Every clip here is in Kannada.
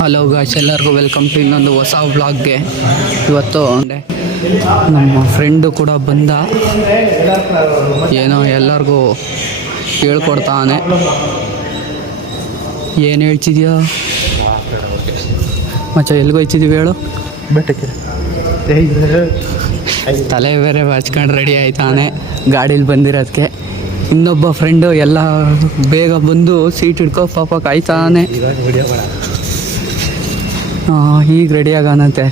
ಹಲೋ ಗಾಯ್ಸ್, ಎಲ್ಲರಿಗೂ ವೆಲ್ಕಮ್ ಟು ಇನ್ನೊಂದು ಹೊಸ ವ್ಲಾಗ್ಗೆ. ಇವತ್ತು ನಮ್ಮ ಫ್ರೆಂಡು ಕೂಡ ಬಂದ, ಏನೋ ಎಲ್ಲರಿಗೂ ಹೇಳ್ಕೊಡ್ತಾನೆ. ಏನು ಹೇಳ್ತಿದ್ಯಾ ಮಚ್ಚ? ಎಲ್ಲಿಗೋಯ್ತಿದ್ದೀವಿ ಹೇಳು? ಬೆಟ್ಟಕ್ಕೆ. ತಲೆ ಬೇರೆ ಹಚ್ಕೊಂಡು ರೆಡಿ ಆಯ್ತಾನೆ ಗಾಡೀಲಿ ಬಂದಿರೋದಕ್ಕೆ. ಇನ್ನೊಬ್ಬ ಫ್ರೆಂಡು ಎಲ್ಲ ಬೇಗ ಬಂದು ಸೀಟ್ ಹಿಡ್ಕೊ ಪಾಪ ಕಾಯ್ತಾನೆ. ಈಗ ರೆಡಿ ಆಗೋಣಂತೆ,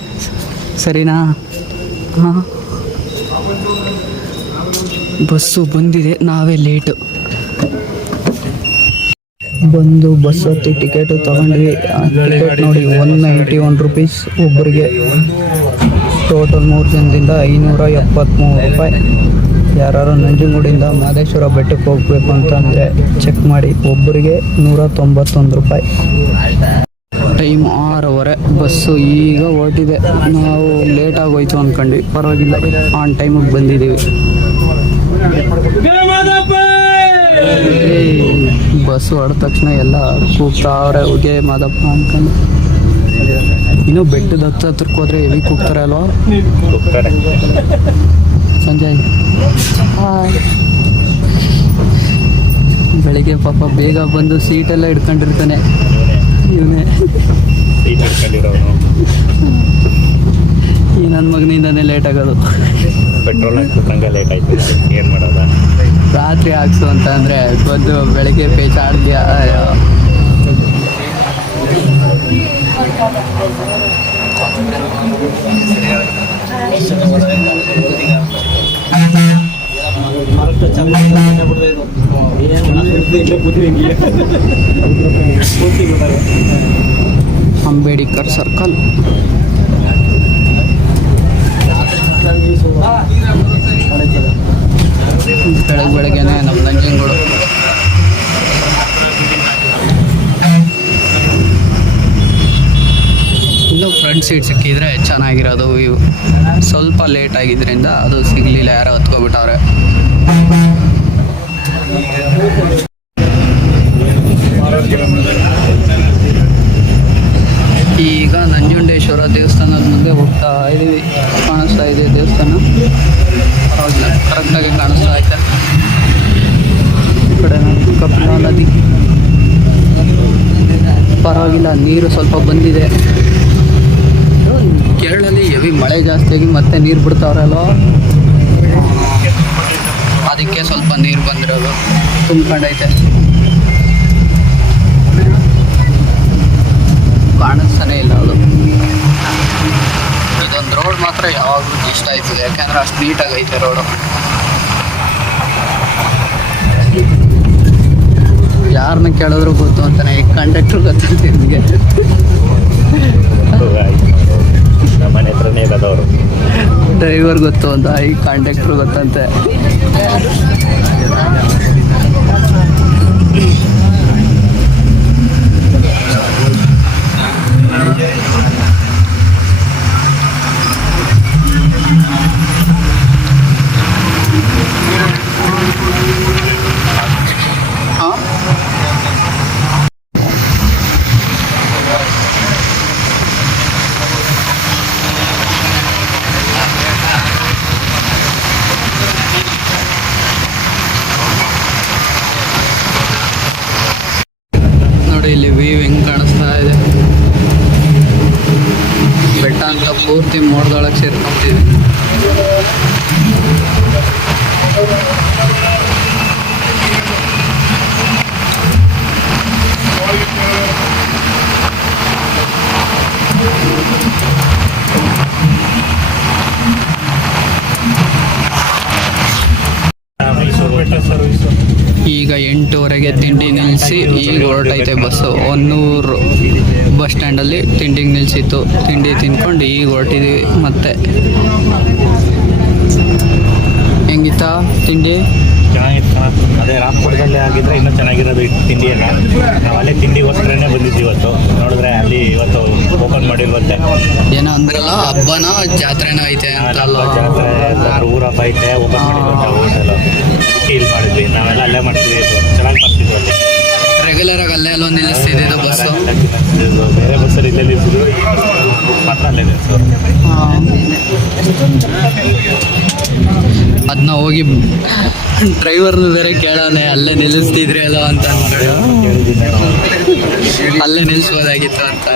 ಸರಿನಾ? ಹಾಂ, ಬಸ್ಸು ಬಂದಿದೆ, ನಾವೇ ಲೇಟು. ಬಂದು ಬಸ್ ಹತ್ತಿ ಟಿಕೆಟು ತೊಗೊಂಡ್ವಿ. ಟಿಕೆಟ್ ನೋಡಿ 191 ರೂಪೀಸ್ ಒಬ್ಬರಿಗೆ. ಟೋಟಲ್ 3 ಜನದಿಂದ 573 ರೂಪಾಯಿ. ಯಾರು ನಂಜನಗೂಡಿಂದ ಮಹದೇಶ್ವರ ಬೆಟ್ಟಕ್ಕೆ ಹೋಗಬೇಕು ಅಂತಂದರೆ ಚೆಕ್ ಮಾಡಿ, ಒಬ್ಬರಿಗೆ 191 ರೂಪಾಯಿ. ಟೈಮ್ 6:15, ಬಸ್ಸು ಈಗ ಹೊರಟಿದೆ. ನಾವು ಲೇಟಾಗಿ ಹೋಯ್ತು ಅಂದ್ಕೊಂಡ್ವಿ, ಪರವಾಗಿಲ್ಲ, ಆನ್ ಟೈಮಿಗೆ ಬಂದಿದ್ದೀವಿ. ಬಸ್ಸು ಹೊಡೆದ ತಕ್ಷಣ ಎಲ್ಲ ಕೂಗ್ತಾವ್ರೆ, ಉಗೆ ಮಾದಪ್ಪ ಅಂದ್ಕೊಂಡು. ಇನ್ನೂ ಬೆಟ್ಟದ ಹತ್ರಕ್ಕೆ ಹೋದ್ರೆ ಹೆವಿ ಕೂಗ್ತಾರೆ ಅಲ್ವಾ ಸಂಜಯ್? ಬೆಳಿಗ್ಗೆ ಪಾಪ ಬೇಗ ಬಂದು ಸೀಟೆಲ್ಲ ಹಿಡ್ಕೊಂಡಿರ್ತಾನೆ ಇವನೇ. ಈ ನನ್ನ ಮಗನಿಂದಾನೇ ಲೇಟ್ ಆಗೋದು. ಪೆಟ್ರೋಲ್ ಹಾಕ್ಸ್ಕೊಂಡಂಗೆ ಲೇಟ್ ಆಯ್ತು, ಏನು ಮಾಡೋದ? ರಾತ್ರಿ ಹಾಕ್ಸು ಅಂತ ಅಂದರೆ ಬಂದು ಬೆಳಿಗ್ಗೆ ಪೇಚಾಡ್ದ್ಯಾ. ಅಂಬೇಡ್ಕರ್ ಸರ್ಕಲ್. ಬೆಳಗ್ಗೆನೆ ನಮ್ಮ ನಂಜನಗೂಡು. ಇನ್ನೂ ಫ್ರಂಟ್ ಸೀಟ್ ಸಿಕ್ಕಿದ್ರೆ ಚೆನ್ನಾಗಿರೋದು. ಇವು ಸ್ವಲ್ಪ ಲೇಟ್ ಆಗಿದ್ದರಿಂದ ಅದು ಸಿಗಲಿಲ್ಲ, ಯಾರೋ ಹತ್ಕೊಬಿಟ್ಟವ್ರೆ. ಈಗ ನಂಜುಂಡೇಶ್ವರ ದೇವಸ್ಥಾನದ ಮುಂದೆ ಹೋಗ್ತಾ ಇದ್ದೀವಿ. ಕಾಣಿಸ್ತಾ ಇದೆ ದೇವಸ್ಥಾನ, ಹೌದಾ? ಕರೆಕ್ಟಾಗಿ ಕಾಣಿಸ್ತಾ ಐತೆ. ಈ ಕಡೆ ಕಪಿಲಾ ನದಿ, ಪರವಾಗಿಲ್ಲ, ನೀರು ಸ್ವಲ್ಪ ಬಂದಿದೆ. ಕೇರಳಲ್ಲಿ ಹೆವಿ ಮಳೆ ಜಾಸ್ತಿಯಾಗಿ ಮತ್ತೆ ನೀರು ಬಿಡ್ತಾವ್ರಲ್ಲ, ಅದಕ್ಕೆ ಸ್ವಲ್ಪ ನೀರು ಬಂದಿರೋದು, ತುಂಬ್ಕೊಂಡೈತೆ. ಕಾಣಿಸ್ತಾನೆ ಇಲ್ಲ ಅದು. ಇದೊಂದು ರೋಡ್ ಮಾತ್ರ ಯಾವಾಗಲೂ ಇಷ್ಟ ಆಯ್ತದೆ, ಯಾಕೆಂದ್ರೆ ಅಷ್ಟು ನೀಟಾಗಿ ಐತೆ ರೋಡು. ಯಾರನ್ನ ಕೇಳಿದ್ರು ಗೊತ್ತು ಅಂತಾನೆ, ಈಗ ಕಂಡಕ್ಟ್ರ್ ಗೊತ್ತಂತೆ ನಿಮಗೆ. ನಮ್ಮ ಮನೆ ಹತ್ರನೇ ಇರೋದವರು. ಡ್ರೈವರ್ ಗೊತ್ತು ಅಂತ, ಈಗ ಕಂಡಕ್ಟ್ರ್ ಗೊತ್ತಂತೆ. ನೋಡಿ ಇಲ್ಲಿ ವ್ಯೂ ಹೆಂಗೆ ಕಾಣಿಸ್ತಾ ಇದೆ. ಬೆಟ್ಟ ಅಂತ ಪೂರ್ತಿ ಮೋಡದೊಳಗೆ ಸೇರ್ಕೊಂತೀವಿ. ಈಗ 8:15 ತಿಂಡಿ ನಿಲ್ಲಿಸಿ ಈಗ ಹೊರಟೈತೆ ಬಸ್ಸು. 100 ಬಸ್ ಸ್ಟ್ಯಾಂಡಲ್ಲಿ ತಿಂಡಿಗೆ ನಿಲ್ಲಿಸಿತ್ತು. ತಿಂಡಿ ತಿನ್ಕೊಂಡು ಈಗ ಹೊರಟಿದ್ದೀವಿ. ಮತ್ತೆ ಹೆಂಗಿತ್ತಾ ತಿಂಡಿ? ಚೆನ್ನಾಗಿತ್ತು. ಅದೇ ರಾಮಪುರದಲ್ಲಿ ಆಗಿದ್ರೆ ಇನ್ನೂ ಚೆನ್ನಾಗಿರೋದು ತಿಂಡಿ ಎಲ್ಲ. ನಾವು ಅಲ್ಲೇ ತಿಂಡಿಗೋಸ್ಕರನೇ ಬಂದಿದ್ವಿ ಇವತ್ತು. ನೋಡಿದ್ರೆ ಅಲ್ಲಿ ಇವತ್ತು ಓಪನ್ ಮಾಡಿಲ್ವಂತೆ. ಏನೋ ಅಂದ್ರಲ್ಲ, ಹಬ್ಬನ ಜಾತ್ರೆನೋ ಐತೆ ಅಂತಲ್ಲ. ಜಾತ್ರೆ ಊರ ಹಬ್ಬ ಐತೆ, ಓಪನ್ ಮಾಡಿಲ್ವಂತೆ ಹೋಟೆಲ್. ಇಲ್ಲಿ ಮಾಡಿದ್ವಿ ನಾವೆಲ್ಲ, ಅಲ್ಲೇ ಮಾಡ್ತೀವಿ. ಚೆನ್ನಾಗಿ ಮಾಡ್ತಿದ್ವಿ ಅಲ್ಲಿ. ರೆಗ್ಯುಲರ್ ಆಗಿ ಅಲ್ಲೇ ಅಲ್ಲೊಂದು ನಿಲ್ಲಿಸ್ತಿದ್ದು ಬಸ್ಸು. ಬೇರೆ ಬಸ್ಸಲ್ಲಿ ಇಲ್ಲೇ ನಿಲ್ಸಿದ್ರು, ಈ ಬಸ್ ಮಾತ್ರ ಅಲ್ಲೇ ನಿಲ್ಸೋರು. ಅದನ್ನ ಹೋಗಿ ಡ್ರೈವರ್ನು ಬೇರೆ ಕೇಳೋನೆ ಅಲ್ಲೇ ನಿಲ್ಲಿಸ್ತಿದ್ರಿ ಅಲ್ಲ ಅಂತ ಅಂದ್ಬಿಟ್ಟು ಅಲ್ಲೇ ನಿಲ್ಲಿಸ್ಬೋದಾಗಿತ್ತು ಅಂತ.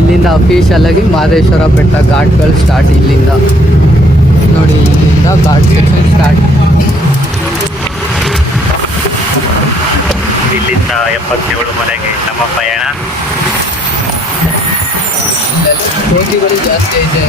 ಇಲ್ಲಿಂದ ಅಫಿಷಿಯಲ್ ಆಗಿ ಮಹದೇಶ್ವರ ಬೆಟ್ಟ ಘಾಟ್ಗಳು ಸ್ಟಾರ್ಟ್. ಇಲ್ಲಿಂದ ನೋಡಿ, ಇಲ್ಲಿಂದ ಘಾಟ್ ಸೆಕ್ಷನ್ ಸ್ಟಾರ್ಟ್. ಇಲ್ಲಿಂದ 77 ಮಲೆಗೆ ನಮ್ಮ ಪಯಣ. ರೋಗಿಗಳು ಜಾಸ್ತಿ ಐತೆ.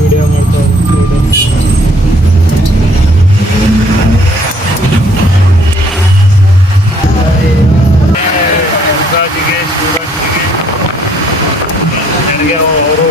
ವಿಡಿಯೋ ಮಾಡ್ತಾರೆ. ನನಗೆ ಅವರು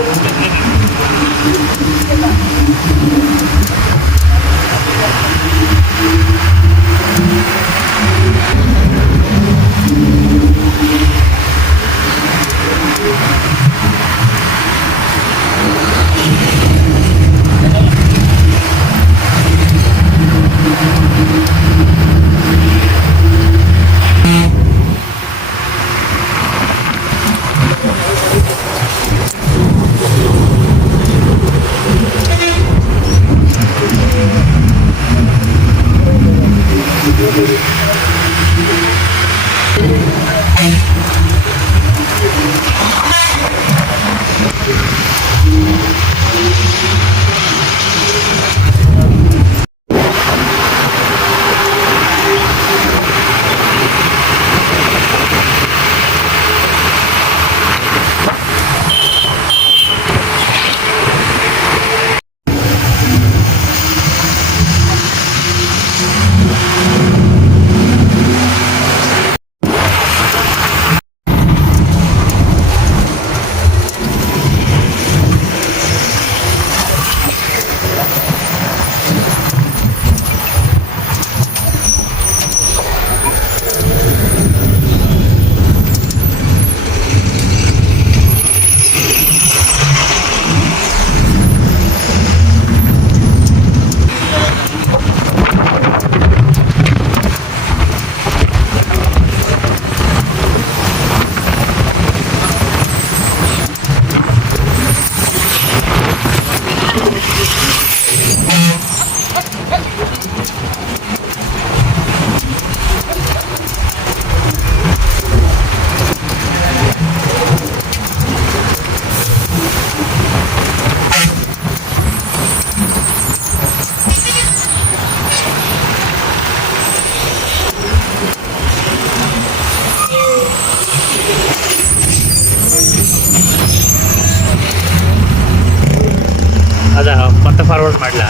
ಫಾರ್ವರ್ಡ್ ಮಾಡಲಾ?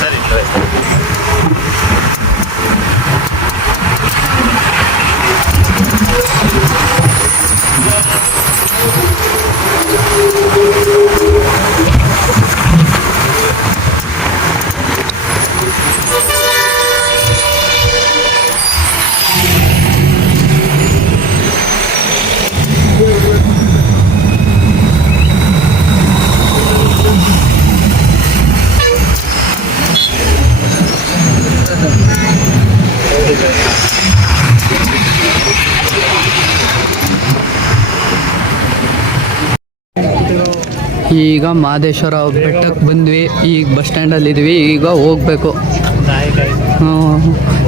ಸರಿ ಈಗ ಮಹದೇಶ್ವರ ಬೆಟ್ಟಕ್ಕೆ ಬಂದ್ವಿ. ಈಗ ಬಸ್ ಸ್ಟ್ಯಾಂಡಲ್ಲಿ ಇದ್ವಿ, ಈಗ ಹೋಗ್ಬೇಕು.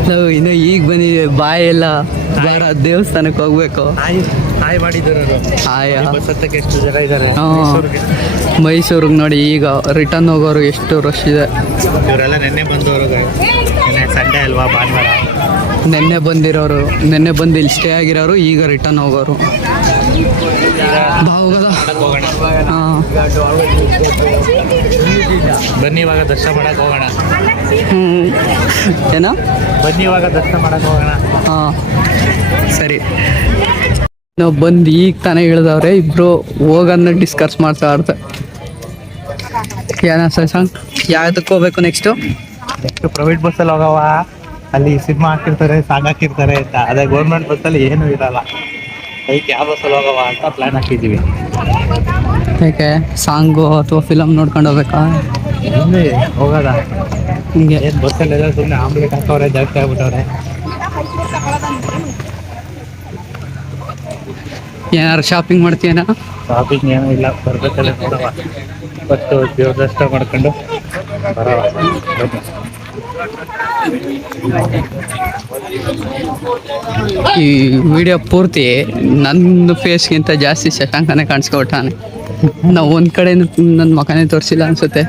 ನಾವು ಇನ್ನು ಈಗ ಬಂದಿದ್ದೀವಿ, ಬಾಯ್ ಎಲ್ಲ ಬಾರ ದೇವಸ್ಥಾನಕ್ಕೆ ಹೋಗ್ಬೇಕು. ಹಾಯ್ ಮಾಡಿದ್ರು ಆಯ ಬಸ್ ಹತ್ತಕ್ಕೆ ಎಷ್ಟು ಜನ ಇದ್ದಾರೆ ಮೈಸೂರಿಗೆ ನೋಡಿ. ಈಗ ರಿಟರ್ನ್ ಹೋಗೋರು ಎಷ್ಟು ರಶ್ ಇದೆ. ಇವರೆಲ್ಲ ನೆನ್ನೆ ಬಂದವರು, ನೆನ್ನೆ ಸಂಡೇ ಅಲ್ವಾ, ಭಾನುವಾರ. ನೆನ್ನೆ ಬಂದಿರೋರು, ನೆನ್ನೆ ಬಂದು ಇಲ್ಲಿ ಸ್ಟೇ ಆಗಿರೋರು, ಈಗ ರಿಟರ್ನ್ ಹೋಗೋರು. ಹೋಗೋದ ಹೋಗೋಣ ಹಾಂ. ಬನ್ನಿ ಇವಾಗ ದರ್ಶನ ಮಾಡಕ್ಕೆ ಹೋಗೋಣ. ಏನ ಬನ್ನಿ ಇವಾಗ ದರ್ಶನ ಮಾಡಕ್ಕೆ ಹೋಗೋಣ. ಹಾಂ ಸರಿ. ನಾವು ಬಂದು ಈಗ ತಾನೇ ಹೇಳಿದವ್ರೆ ಇಬ್ರು ಹೋಗೋದನ್ನ ಡಿಸ್ಕಸ್ ಮಾಡ್ತಾ ಇರ್ತಾರೆ. ಏನ ಶಶಾಂಕ್, ಯಾವ್ದಕ್ಕೆ ಹೋಗ್ಬೇಕು ನೆಕ್ಸ್ಟು? ಪ್ರೈವೇಟ್ ಬಸ್ಸಲ್ಲಿ ಹೋಗವ, ಅಲ್ಲಿ ಸಿನಿಮಾ ಹಾಕಿರ್ತಾರೆ, ಸಾಂಗ್ ಹಾಕಿರ್ತಾರೆ ಅಂತ. ಅದೇ ಗೌರ್ಮೆಂಟ್ ಬಸ್ಸಲ್ಲಿ ಏನೂ ಇರಲ್ಲ. ಅದಕ್ಕೆ ಯಾವ ಬಸ್ಸಲ್ಲಿ ಹೋಗವ ಅಂತ ಪ್ಲ್ಯಾನ್ ಹಾಕಿದ್ದೀವಿ. ಯಾಕೆ ಸಾಂಗು ಅಥವಾ ಫಿಲಮ್ ನೋಡ್ಕೊಂಡು ಹೋಗ್ಬೇಕಾ? ಹಿಂಗೆ ಹೋಗೋದ ಹಿಂಗೆ ಏನು ಬಸ್ಸಲ್ಲೆಲ್ಲ ಸುಮ್ಮನೆ ಆಮ್ಲೆಟ್ ಹಾಕವ್ರೆ, ಜಾಸ್ತಿ ಆಗ್ಬಿಟ್ಟವ್ರೆ. ಏನಾರು ಶಾಪಿಂಗ್ ಮಾಡ್ತೀಯನ? ಶಾಪಿಂಗ್ ಏನೂ ಇಲ್ಲ, ಬರ್ಬೇಕಲ್ಲ ನೋಡವ. ಫಸ್ಟು ದೇವ್ರ ದರ್ಶನ ಮಾಡ್ಕೊಂಡು ಬರವ. ಈ ವಿಡಿಯೋ ಪೂರ್ತಿ ನನ್ನ ಫೇಸ್ಗಿಂತ ಜಾಸ್ತಿ ಶಶಾಂಕನೇ ಕಾಣಿಸ್ಕೊಟ್ಟಾನೆ. ನಾವು ಒಂದು ಕಡೆ ನನ್ನ ಮಕನೇ ತೋರಿಸಿಲ್ಲ ಅನ್ಸುತ್ತೆ.